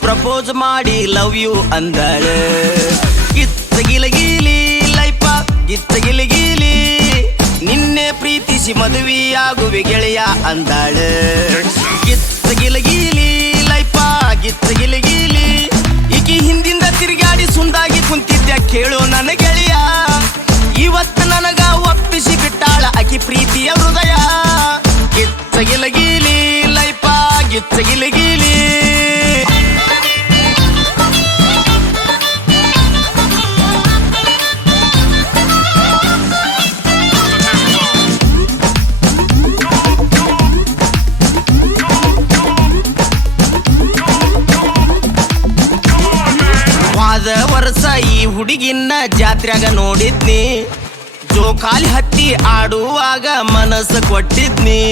propose ಮಾಡಿ love you ಅಂದಳ ಗಿತ್ತಗಿಲಗೀಲಿ ಲೈಫ ಗಿತ್ತಗಿಲಗೀಲಿ ನಿನ್ನೆ ಪ್ರೀತಿಸಿ ಮದುವೆಯಾಗುವೆ ಗೆಳೆಯ ಅಂದಾಳ ಗಿತ್ತಗಿಲಗೀಲಿ ಲೈಫ ಗಿತ್ತಗಿಲಗೀಲಿ ಈಕಿ ಹಿಂದಿಂದ ತಿರುಗಾಡಿ ಸುಂದಾಗಿ ಕುಂತಿದ್ದ ಕೇಳು ನನ್ನ ಗೆಳೆಯ ಇವತ್ತು ನನಗ ಒಪ್ಪಿಸಿ ಬಿಟ್ಟಾಳ ಆಕಿ ಪ್ರೀತಿಯ ಹೃದಯ ಗಿತ್ತಗಿಲಗೀಲಿ ಲೈಫ ಗಿತ್ತಗಿಲಗೀಲಿ ವಾದ ವರ್ಷ ಈ ಹುಡುಗಿನ ಜಾತ್ರೆಗ ನೋಡಿದ್ನಿ ಜೋಕಾಲಿ ಹತ್ತಿ ಆಡುವಾಗ ಮನಸ್ಸು ಕೊಟ್ಟಿದ್ನಿ